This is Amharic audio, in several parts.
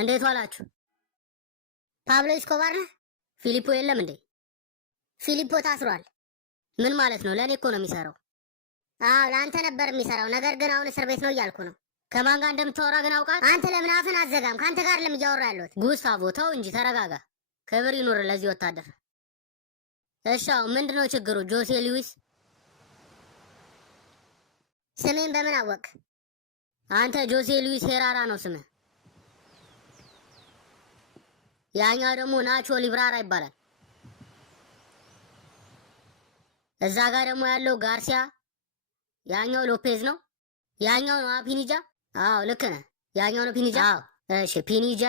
እንዴት ዋላችሁ? ፓብሎ ኤስኮባር ነህ? ፊሊፖ የለም እንዴ? ፊሊፖ ታስሯል። ምን ማለት ነው? ለእኔ እኮ ነው የሚሰራው። አዎ ለአንተ ነበር የሚሰራው፣ ነገር ግን አሁን እስር ቤት ነው እያልኩ ነው። ከማን ጋር እንደምታወራ ግን አውቃት። አንተ ለምን አፍን አትዘጋም? ከአንተ ጋር ለምን እያወራ ያለሁት? ጉስታቮ ተው እንጂ ተረጋጋ። ክብር ይኑር ለዚህ ወታደር። እሺ አሁን ምንድነው ችግሩ? ጆሴ ሉዊስ። ስሜን በምን አወቅ? አንተ ጆሴ ሉዊስ ሄራራ ነው ስምህ። ያኛው ደግሞ ናቾ ሊብራራ ይባላል። እዛ ጋር ደግሞ ያለው ጋርሲያ፣ ያኛው ሎፔዝ ነው። ያኛው ነው ፒኒጃ። አዎ ልክ ነህ፣ ያኛው ነው ፒኒጃ። አዎ እሺ ፒኒጃ።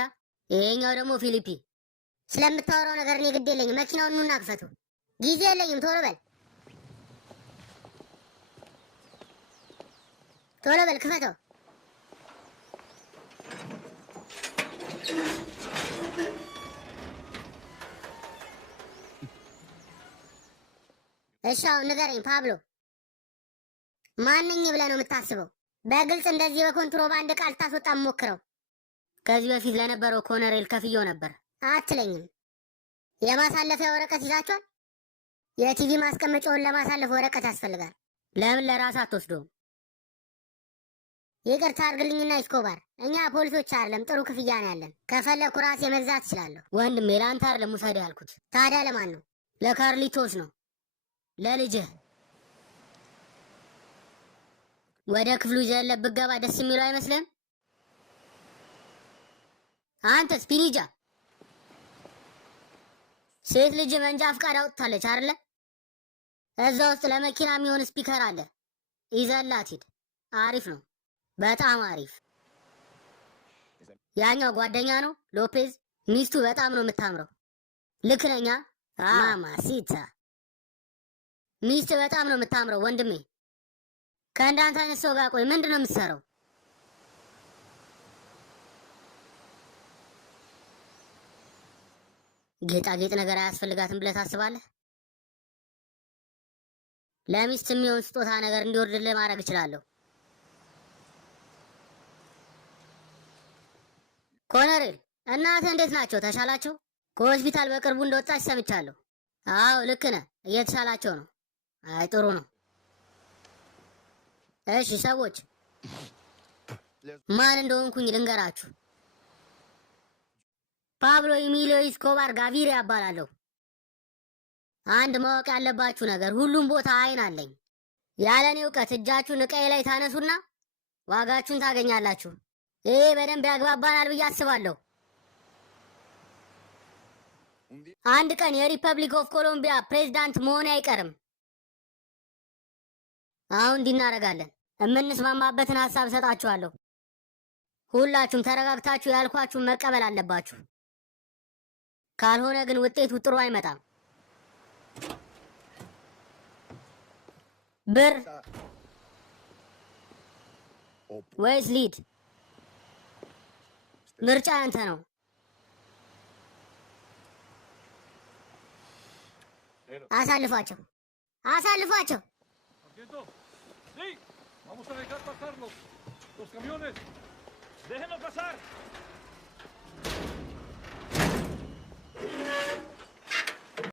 ይሄኛው ደግሞ ፊሊፒ። ስለምታወራው ነገር እኔ ግድ የለኝም። መኪናውን ኑና ክፈቱ። ጊዜ የለኝም፣ ቶሎ በል ቶሎ በል ክፈተው። እሺ አሁን ንገረኝ ፓብሎ፣ ማንኝ ብለህ ነው የምታስበው? በግልጽ እንደዚህ በኮንትሮባንድ ቃል ታስወጣ ሞክረው። ከዚህ በፊት ለነበረው ኮሎኔል ከፍየው ነበር አትለኝም? የማሳለፊያ ወረቀት ይዛችኋል? የቲቪ ማስቀመጫውን ለማሳለፍ ወረቀት ያስፈልጋል። ለምን ለራስ አትወስደውም? ይቅርታ አድርግልኝና ኤስኮባር፣ እኛ ፖሊሶች አይደለም ጥሩ ክፍያ ነው ያለን። ከፈለኩ ራሴ መግዛት እችላለሁ። ወንድሜ ለአንተ አይደለም ውሰድ ያልኩት። ታዲያ ለማን ነው? ለካርሊቶስ ነው፣ ለልጅህ። ወደ ክፍሉ ይዘህለት ብትገባ ደስ የሚለው አይመስልህም? አንተስ ፒኒጃ፣ ሴት ልጅ መንጃ ፍቃድ አውጥታለች አይደለ? እዛ ውስጥ ለመኪና የሚሆን ስፒከር አለ፣ ይዘህላት ሂድ። አሪፍ ነው፣ በጣም አሪፍ። ያኛው ጓደኛ ነው ሎፔዝ፣ ሚስቱ በጣም ነው የምታምረው። ልክ ነኝ? ማማሲታ ሚስት በጣም ነው የምታምረው ወንድሜ። ከእንዳንተ አይነት ሰው ጋር ቆይ ምንድን ነው የምትሰራው? ጌጣጌጥ ነገር አያስፈልጋትም ብለህ ታስባለህ? ለሚስት የሚሆን ስጦታ ነገር እንዲወርድልህ ማድረግ እችላለሁ። ኮሎኔል እናትህ እንዴት ናቸው? ተሻላቸው? ከሆስፒታል በቅርቡ እንደወጣች ሰምቻለሁ። አዎ ልክ ነህ፣ እየተሻላቸው ነው። አይ ጥሩ ነው። እሺ ሰዎች፣ ማን እንደሆንኩኝ ልንገራችሁ። ፓብሎ ኢሚሊዮ ኤስኮባር ጋቪሪያ እባላለሁ። አንድ ማወቅ ያለባችሁ ነገር፣ ሁሉም ቦታ አይን አለኝ። ያለኔ እውቀት እጃችሁን ዕቃዬ ላይ ታነሱና ዋጋችሁን ታገኛላችሁ። ይሄ በደንብ ያግባባናል ብዬ አስባለሁ። አንድ ቀን የሪፐብሊክ ኦፍ ኮሎምቢያ ፕሬዝዳንት መሆን አይቀርም። አሁን እንዲህ እናደርጋለን። የምንስማማበትን ሀሳብ እሰጣችኋለሁ። ሁላችሁም ተረጋግታችሁ ያልኳችሁን መቀበል አለባችሁ። ካልሆነ ግን ውጤቱ ጥሩ አይመጣም። ብር ወይስ ሊድ? ምርጫ ያንተ ነው። አሳልፏቸው፣ አሳልፏቸው። Sí, vamos a dejar pasarlos. Los camiones. Déjenlos pasar.